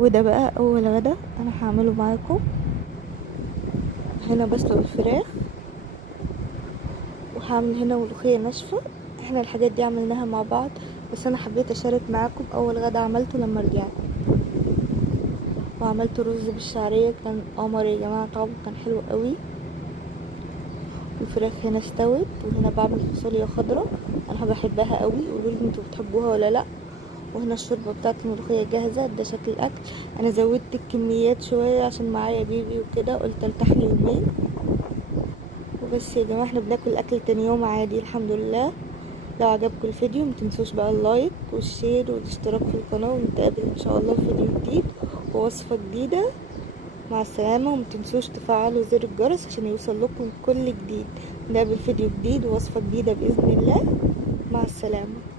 وده بقى اول غدا انا هعمله معاكم. هنا بسلق الفراخ، وهعمل هنا ملوخيه ناشفه. احنا الحاجات دي عملناها مع بعض، بس انا حبيت اشارك معاكم اول غدا عملته لما رجعت. وعملت رز بالشعريه، كان قمر يا جماعه، طعمه كان حلو قوي. الفراخ هنا استوت، وهنا بعمل فاصوليا خضراء، انا بحبها قوي. قولوا لي انتوا بتحبوها ولا لا. وهنا الشوربه بتاعه الملوخيه جاهزه، ده شكل الاكل. انا زودت الكميات شويه عشان معايا بيبي وكده، قلت ارتاح لي يومين. وبس يا جماعه، احنا بناكل اكل تاني يوم عادي الحمد لله. لو عجبكم الفيديو متنسوش بقى اللايك والشير والاشتراك في القناه، ونتقابل ان شاء الله في فيديو جديد ووصفه جديده. مع السلامه، ومتنسوش تفعلوا زر الجرس عشان يوصل لكم كل جديد. نتقابل فيديو جديد ووصفه جديده باذن الله. مع السلامه.